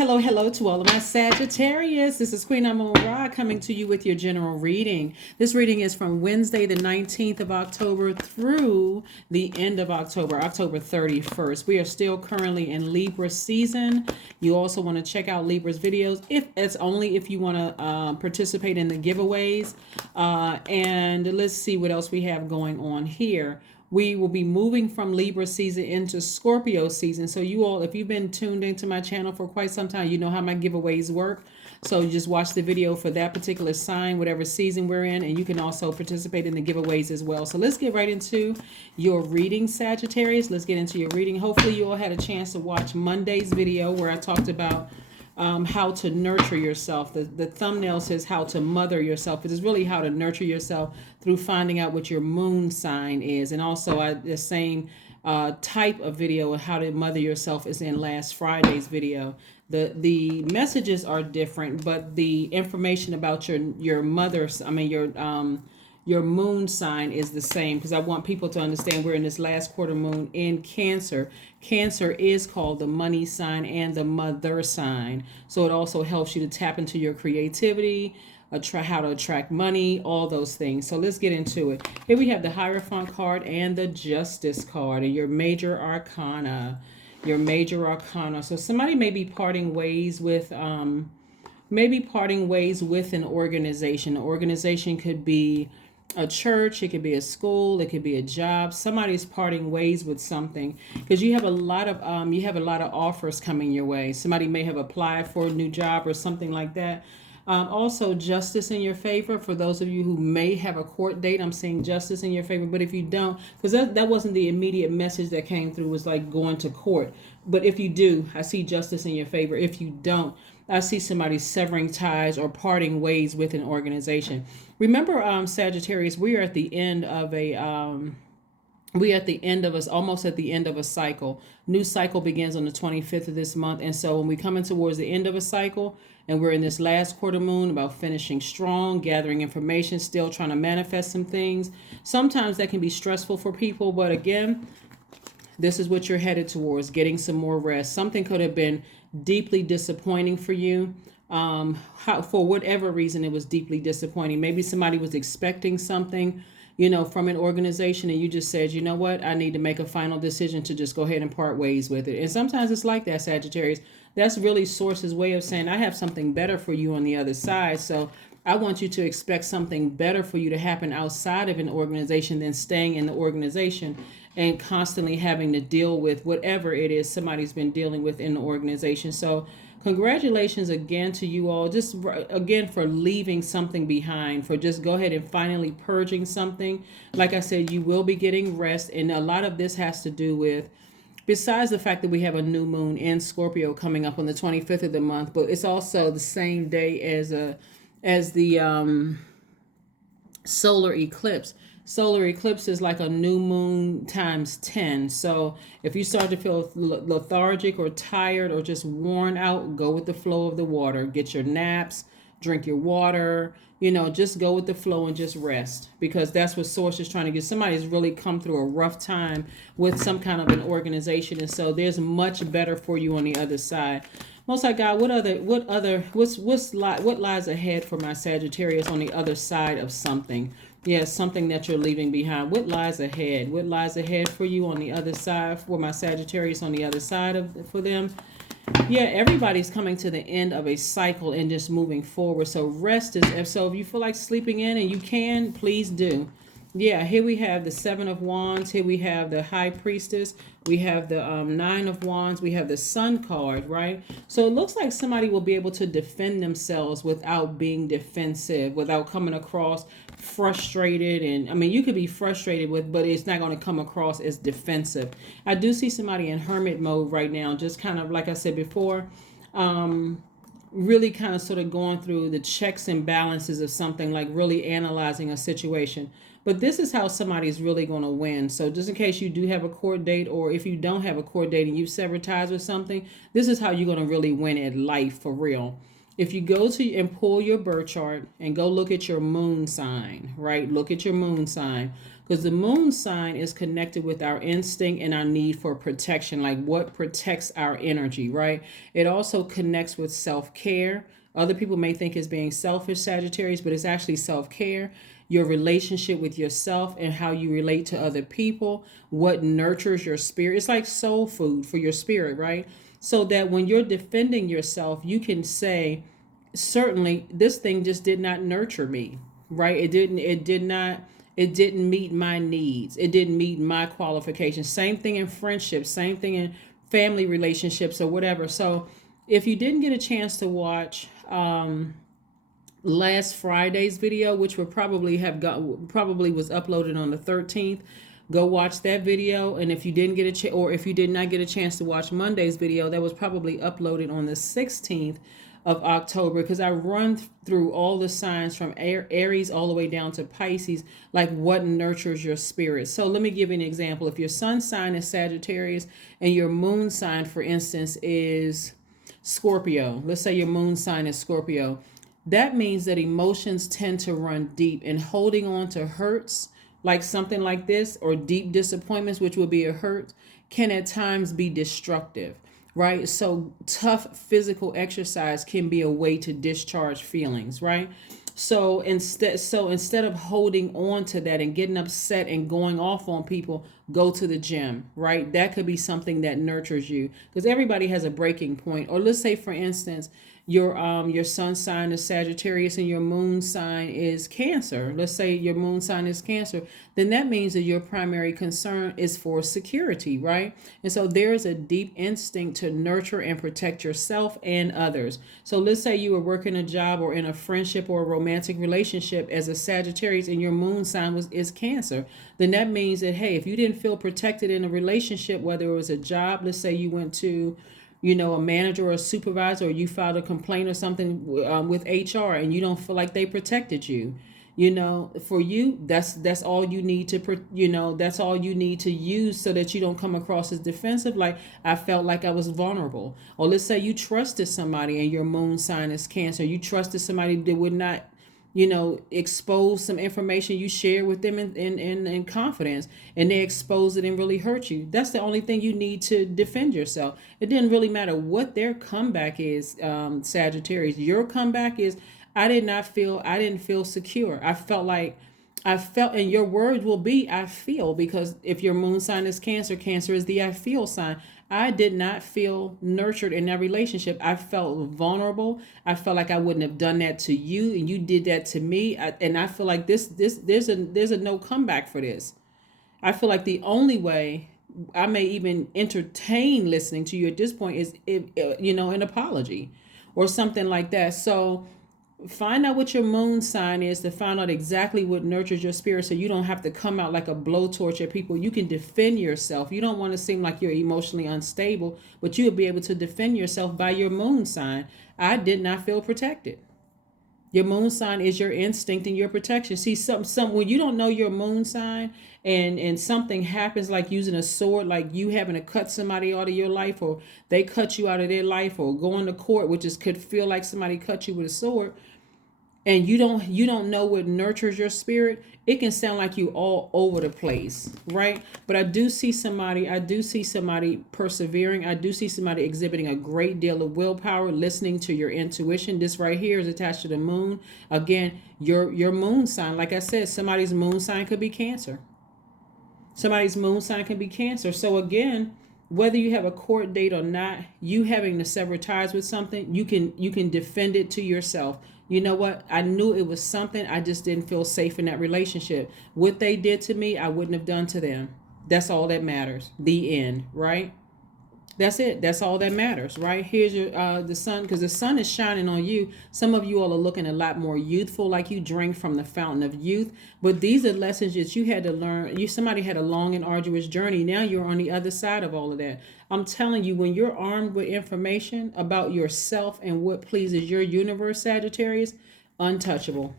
Hello to all of my Sagittarius. This is Queen Amun Ra coming to you with your general reading. This reading is from Wednesday, the 19th of October through the end of October, October 31st. We are still currently in Libra season. You also want to check out Libra's videos, if it's only if you want to participate in the giveaways. And let's see what else we have going on here. We will be moving from Libra season into Scorpio season. So you all, if you've been tuned into my channel for quite some time, you know how my giveaways work. So you just watch the video for that particular sign, whatever season we're in, and you can also participate in the giveaways as well. So let's get right into your reading, Sagittarius. Let's get into your reading. Hopefully you all had a chance to watch Monday's video where I talked about how to nurture yourself. The thumbnail says how to mother yourself. It is really how to nurture yourself through finding out what your moon sign is. And also the same type of video of how to mother yourself is in last Friday's video. The messages are different, but the information about your mother's, your moon sign is the same, because I want people to understand we're in this last quarter moon in Cancer. Cancer is called the money sign and the mother sign. So it also helps you to tap into your creativity, how to attract money, all those things. So let's get into it. Here we have the Hierophant card and the Justice card and your major arcana. Your major arcana. So somebody may be parting ways with an organization. An organization could be a church, it could be a school, it could be a job. Somebody's parting ways with something because you have a lot of offers coming your way. Somebody may have applied for a new job or something like that. Also, justice in your favor for those of you who may have a court date. I'm saying justice in your favor, but if you don't, because that wasn't the immediate message that came through, was like going to court. But if you do, I see justice in your favor. If you don't, I see somebody severing ties or parting ways with an organization. Remember, Sagittarius, we are at the end of almost at the end of a cycle. New cycle begins on the 25th of this month. And so when we come in towards the end of a cycle and we're in this last quarter moon about finishing strong, gathering information, still trying to manifest some things. Sometimes that can be stressful for people. But again, this is what you're headed towards, getting some more rest. Something could have been deeply disappointing for you. For whatever reason, it was deeply disappointing. Maybe somebody was expecting something, from an organization, and you just said, you know what, I need to make a final decision to just go ahead and part ways with it. And sometimes it's like that, Sagittarius. That's really Source's way of saying, I have something better for you on the other side. So I want you to expect something better for you to happen outside of an organization than staying in the organization and constantly having to deal with whatever it is somebody's been dealing with in the organization. So congratulations again to you all, just again for leaving something behind, for just go ahead and finally purging something. Like I said, you will be getting rest, and a lot of this has to do with, besides the fact that we have a new moon in Scorpio coming up on the 25th of the month, but it's also the same day as the solar eclipse. Solar eclipse is like a new moon times 10. So if you start to feel lethargic or tired or just worn out, go with the flow of the water. Get your naps, drink your water, just go with the flow and just rest, because that's what Source is trying to get. Somebody's really come through a rough time with some kind of an organization, and so there's much better for you on the other side. Most High God, what lies ahead for my Sagittarius on the other side of something? Yes, something that you're leaving behind. What lies ahead? What lies ahead for you on the other side, for my Sagittarius on the other side for them? Yeah, everybody's coming to the end of a cycle and just moving forward. So rest is, so if you feel like sleeping in and you can, please do. Yeah, here we have the Seven of Wands. Here we have the High Priestess. We have the Nine of Wands. We have the Sun card, right? So it looks like somebody will be able to defend themselves without being defensive, without coming across frustrated. And you could be frustrated but it's not going to come across as defensive. I do see somebody in hermit mode right now, just kind of like I said before, really kind of sort of going through the checks and balances of something, like really analyzing a situation. But this is how somebody's really going to win. So just in case you do have a court date, or if you don't have a court date and you've severed ties with something, this is how you're going to really win at life for real. If you go to and pull your birth chart and go look at your moon sign, right? Look at your moon sign. because the moon sign is connected with our instinct and our need for protection, like what protects our energy, right? It also connects with self-care. Other people may think it's being selfish, Sagittarius, but it's actually self-care, your relationship with yourself and how you relate to other people, what nurtures your spirit. It's like soul food for your spirit, right? So that when you're defending yourself, you can say, certainly this thing just did not nurture me, right? It didn't meet my needs. It didn't meet my qualifications. Same thing in friendships, same thing in family relationships or whatever. So if you didn't get a chance to watch last Friday's video, which would probably was uploaded on the 13th, go watch that video. And if you didn't get a chance, or if you did not get a chance to watch Monday's video, that was probably uploaded on the 16th of October, because I run through all the signs from Aries all the way down to Pisces, like what nurtures your spirit. So let me give you an example. If your sun sign is Sagittarius and your moon sign, for instance, is Scorpio, let's say your moon sign is Scorpio, that means that emotions tend to run deep, and holding on to hurts like something like this, or deep disappointments, which would be a hurt, can at times be destructive, right? So tough physical exercise can be a way to discharge feelings, right? So instead of holding on to that and getting upset and going off on people, go to the gym, right? That could be something that nurtures you, because everybody has a breaking point. Or let's say, for instance, your sun sign is Sagittarius and your moon sign is Cancer. Let's say your moon sign is Cancer, then that means that your primary concern is for security, right? And so there's a deep instinct to nurture and protect yourself and others. So let's say you were working a job or in a friendship or a romantic relationship as a Sagittarius and your moon sign is Cancer. Then that means that, hey, if you didn't feel protected in a relationship, whether it was a job, let's say you went to a manager or a supervisor, or you filed a complaint or something with HR, and you don't feel like they protected you, for you, that's all you need to, that's all you need to use, so that you don't come across as defensive. Like, I felt like I was vulnerable. Or let's say you trusted somebody and your moon sign is Cancer. You trusted somebody that would not expose some information you share with them in confidence, and they expose it and really hurt you. That's the only thing you need to defend yourself. It didn't really matter what their comeback is, Sagittarius. Your comeback is, I didn't feel secure. I felt, and your words will be, I feel, because if your moon sign is Cancer, Cancer is the I feel sign. I did not feel nurtured in that relationship. I felt vulnerable. I felt like I wouldn't have done that to you, and you did that to me. And I feel like there's a no comeback for this. I feel like the only way I may even entertain listening to you at this point is, an apology or something like that. So find out what your moon sign is, to find out exactly what nurtures your spirit, so you don't have to come out like a blowtorch at people. You can defend yourself. You don't want to seem like you're emotionally unstable, but you'll be able to defend yourself by your moon sign. I did not feel protected. Your moon sign is your instinct and your protection. See, some when you don't know your moon sign, and something happens, like using a sword, like you having to cut somebody out of your life, or they cut you out of their life, or going to court, which could feel like somebody cut you with a sword, and you don't know what nurtures your spirit, it can sound like you all over the place, right? But I do see somebody persevering. I do see somebody exhibiting a great deal of willpower, listening to your intuition. This right here is attached to the moon. Again, your moon sign, like I said, somebody's moon sign could be Cancer. Somebody's moon sign can be Cancer. So again, whether you have a court date or not, you having to sever ties with something, you can defend it to yourself. You know what? I knew it was something. I just didn't feel safe in that relationship. What they did to me, I wouldn't have done to them. That's all that matters. The end, right? That's it. That's all that matters, right? Here's your the sun, because the sun is shining on you. Some of you all are looking a lot more youthful, like you drink from the fountain of youth. But these are lessons that you had to learn. Somebody had a long and arduous journey. Now you're on the other side of all of that. I'm telling you, when you're armed with information about yourself and what pleases your universe, Sagittarius, untouchable.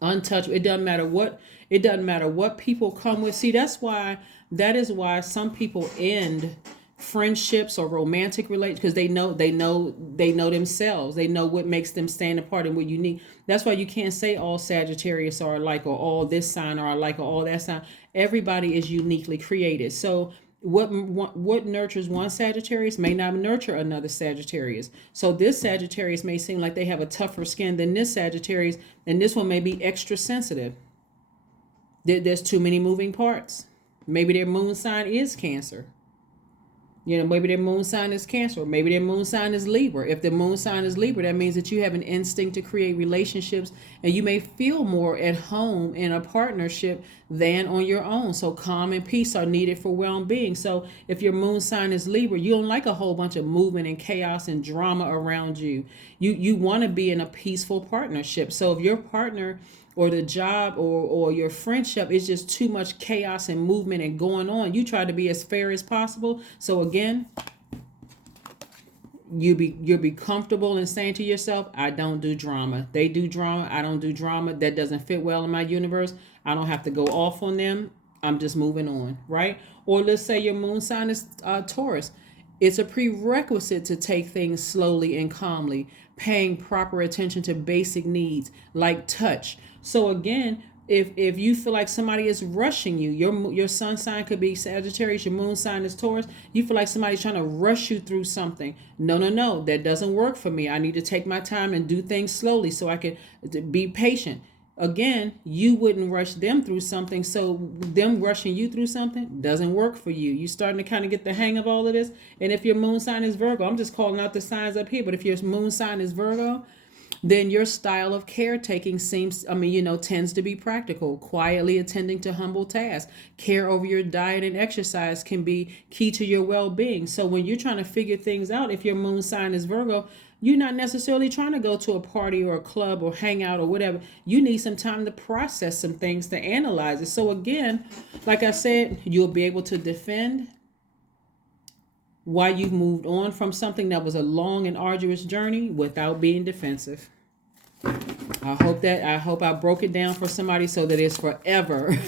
Untouchable. It doesn't matter what people come with. See, that is why some people end friendships or romantic relations, because they know themselves. They know what makes them stand apart and what you need. That's why you can't say all Sagittarius are alike, or all this sign are alike, or all that sign. Everybody is uniquely created. So what nurtures one Sagittarius may not nurture another Sagittarius. So this Sagittarius may seem like they have a tougher skin than this Sagittarius, and this one may be extra sensitive. There's too many moving parts. Maybe their moon sign is Cancer. Maybe their moon sign is Cancer, or maybe their moon sign is Libra. If the moon sign is Libra, that means that you have an instinct to create relationships, and you may feel more at home in a partnership than on your own. So calm and peace are needed for well-being. So if your moon sign is Libra, you don't like a whole bunch of movement and chaos and drama around you. You want to be in a peaceful partnership. So if your partner or the job or your friendship is just too much chaos and movement and going on, you try to be as fair as possible. So again, you'll be comfortable in saying to yourself, I don't do drama. They do drama. I don't do drama. That doesn't fit well in my universe. I don't have to go off on them. I'm just moving on, right? Or let's say your moon sign is Taurus. It's a prerequisite to take things slowly and calmly, paying proper attention to basic needs like touch. So again, if you feel like somebody is rushing you, your sun sign could be Sagittarius, your moon sign is Taurus, you feel like somebody's trying to rush you through something. No, that doesn't work for me. I need to take my time and do things slowly so I can be patient. Again, you wouldn't rush them through something, so them rushing you through something doesn't work for you. You're starting to kind of get the hang of all of this. And if your moon sign is Virgo, I'm just calling out the signs up here, but if your moon sign is Virgo, then your style of caretaking tends to be practical, quietly attending to humble tasks. Care over your diet and exercise can be key to your well-being. So when you're trying to figure things out, if your moon sign is Virgo, you're not necessarily trying to go to a party or a club or hang out or whatever. You need some time to process some things, to analyze it. So again, like I said, you'll be able to defend why you've moved on from something that was a long and arduous journey without being defensive. I hope I broke it down for somebody so that it's forever,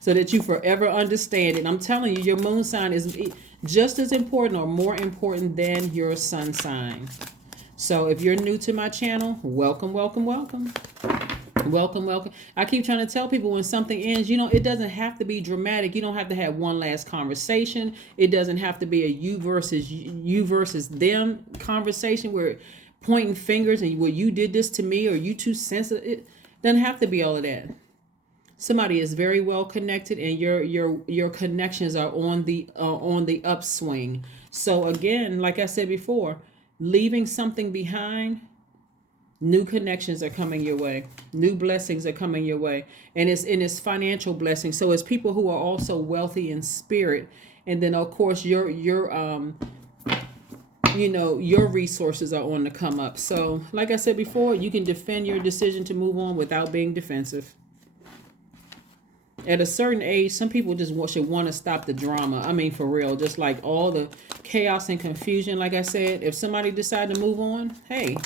so that you forever understand it. I'm telling you, your moon sign is just as important or more important than your sun sign. So if you're new to my channel, welcome. Welcome. I keep trying to tell people, when something ends, it doesn't have to be dramatic. You don't have to have one last conversation. It doesn't have to be a you versus them conversation where pointing fingers and, well, you did this to me, or you too sensitive. It doesn't have to be all of that. Somebody is very well connected, and your connections are on the upswing. So again, like I said before, leaving something behind, new connections are coming your way. New blessings are coming your way. And it's financial blessings. So it's people who are also wealthy in spirit. And then of course your resources are on the come up. So like I said before, you can defend your decision to move on without being defensive. At a certain age, some people just should want to stop the drama. I mean, for real, just like all the chaos and confusion. Like I said, if somebody decide to move on, hey,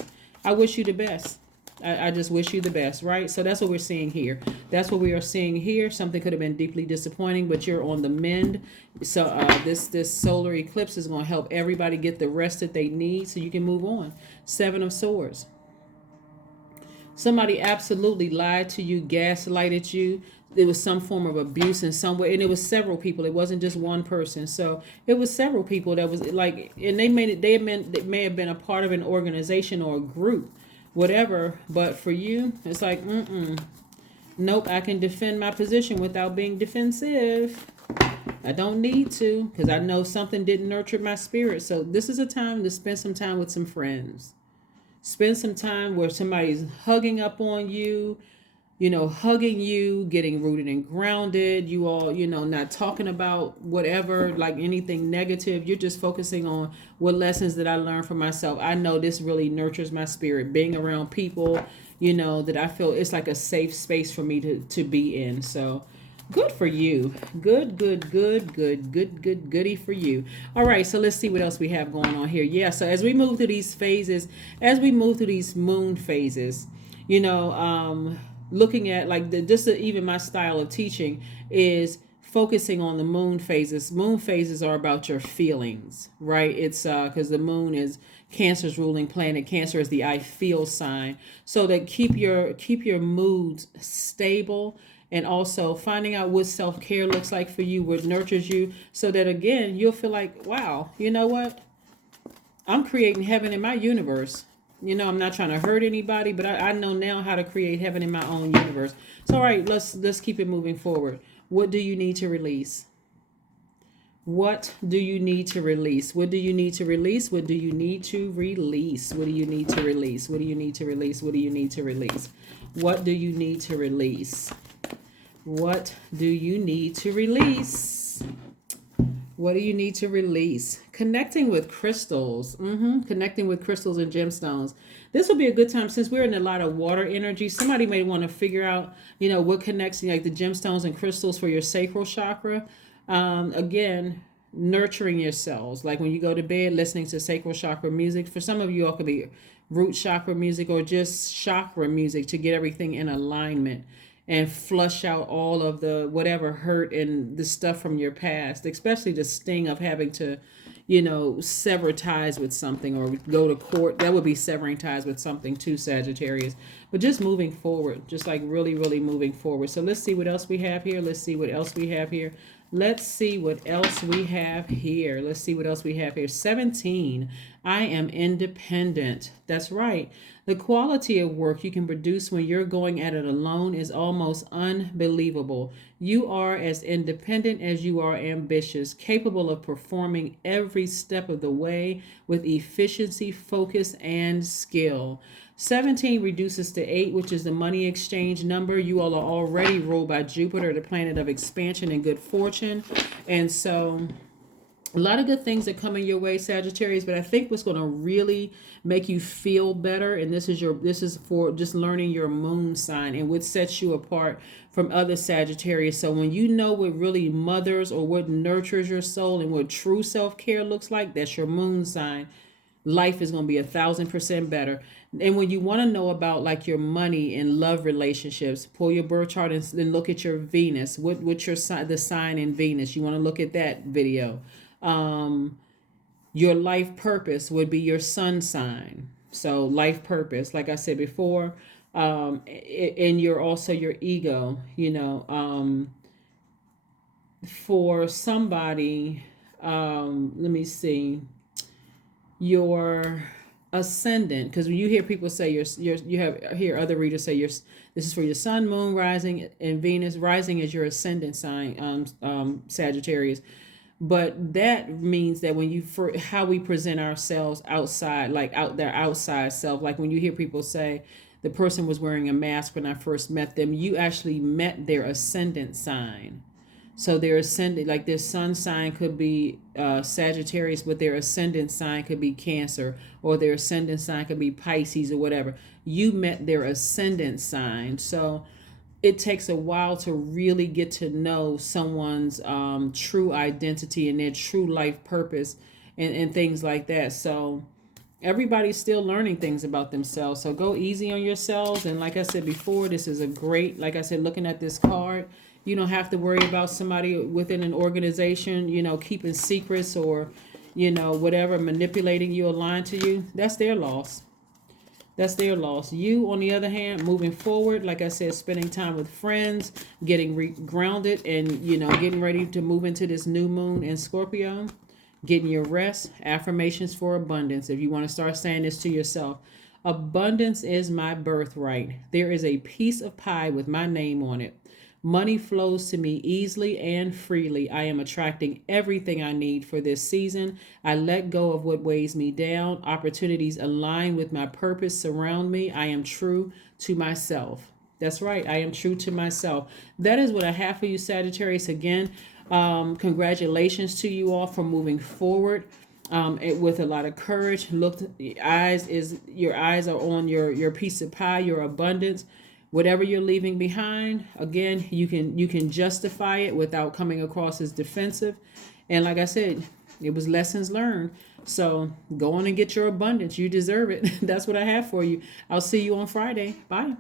I wish you the best. I just wish you the best, right? So that's what we're seeing here. That's what we are seeing here. Something could have been deeply disappointing, but you're on the mend. So this solar eclipse is going to help everybody get the rest that they need so you can move on. 7 of Swords. Somebody absolutely lied to you, gaslighted you. There was some form of abuse in some way, and it was several people. It wasn't just one person. So it was several people that was like, and they may have been a part of an organization or a group, whatever. But for you, it's like, nope, I can defend my position without being defensive. I don't need to, because I know something didn't nurture my spirit. So this is a time to spend some time with some friends. Spend some time where somebody's hugging up on you, hugging you, getting rooted and grounded. You all, not talking about whatever, like anything negative. You're just focusing on what lessons that I learned for myself. I know this really nurtures my spirit. Being around people, that I feel it's like a safe space for me to be in. So good for you. Goody for you. All right, so let's see what else we have going on here. Yeah, so as we move through these phases, as we move through these moon phases, looking at like even my style of teaching is focusing on the moon phases. Moon phases are about your feelings, right? It's because the moon is Cancer's ruling planet. Cancer is the I feel sign. So that keep your moods stable, and also finding out what self-care looks like for you, what nurtures you, so that again you'll feel like, wow, you know what? I'm creating heaven in my universe. I'm not trying to hurt anybody, but I know now how to create heaven in my own universe. So all right, let's keep it moving forward. What do you need to release? What do you need to release? What do you need to release? What do you need to release? What do you need to release? What do you need to release? What do you need to release? What do you need to release? What do you need to release? What do you need to release? Connecting with crystals. Connecting with crystals and gemstones. This will be a good time since we're in a lot of water energy. Somebody may want to figure out, what connects, like the gemstones and crystals for your sacral chakra. Again, nurturing yourselves. Like when you go to bed, listening to sacral chakra music. For some of you, all could be root chakra music or just chakra music to get everything in alignment and flush out all of the whatever hurt and the stuff from your past, especially the sting of having to, sever ties with something or go to court. That would be severing ties with something too, Sagittarius. But just moving forward, just like really, really moving forward. So let's see what else we have here. Let's see what else we have here. Let's see what else we have here. Let's see what else we have here. 17. I am independent. That's right. The quality of work you can produce when you're going at it alone is almost unbelievable. You are as independent as you are ambitious, capable of performing every step of the way with efficiency, focus, and skill. 17 reduces to 8, which is the money exchange number. You all are already ruled by Jupiter, the planet of expansion and good fortune. And so a lot of good things are coming your way, Sagittarius, but I think what's going to really make you feel better, and this is for just learning your moon sign and what sets you apart from other Sagittarius. So when you know what really mothers or what nurtures your soul and what true self-care looks like, that's your moon sign. Life is going to be 1,000% better. And when you want to know about like your money and love relationships, pull your birth chart and then look at your Venus. What's your the sign in Venus? You want to look at that video. Your life purpose would be your sun sign. So life purpose, like I said before, and you're also your ego, for somebody, let me see, your ascendant, because when you hear people say hear other readers say this is for your sun, moon, rising, and Venus. Rising is your ascendant sign, Sagittarius. But that means that for how we present ourselves outside, like their outside self, like when you hear people say the person was wearing a mask when I first met them, you actually met their ascendant sign. So their ascendant, like their sun sign could be Sagittarius, but their ascendant sign could be Cancer, or their ascendant sign could be Pisces or whatever. You met their ascendant sign. So it takes a while to really get to know someone's true identity and their true life purpose and things like that. So everybody's still learning things about themselves. So go easy on yourselves. And like I said before, this is a great, like I said, looking at this card, you don't have to worry about somebody within an organization, keeping secrets or, whatever, manipulating you or lying to you. That's their loss. That's their loss. You, on the other hand, moving forward, like I said, spending time with friends, getting grounded and, getting ready to move into this new moon in Scorpio, getting your rest, affirmations for abundance. If you want to start saying this to yourself, abundance is my birthright. There is a piece of pie with my name on it. Money flows to me easily and freely. I am attracting everything I need for this season. I let go of what weighs me down. Opportunities align with my purpose surround me. I am true to myself. That's right. I am true to myself. That is what I have for you, Sagittarius. Again, congratulations to you all for moving forward with a lot of courage. Your eyes are on your piece of pie, your abundance. Whatever you're leaving behind, again, you can justify it without coming across as defensive. And like I said, it was lessons learned. So go on and get your abundance. You deserve it. That's what I have for you. I'll see you on Friday. Bye.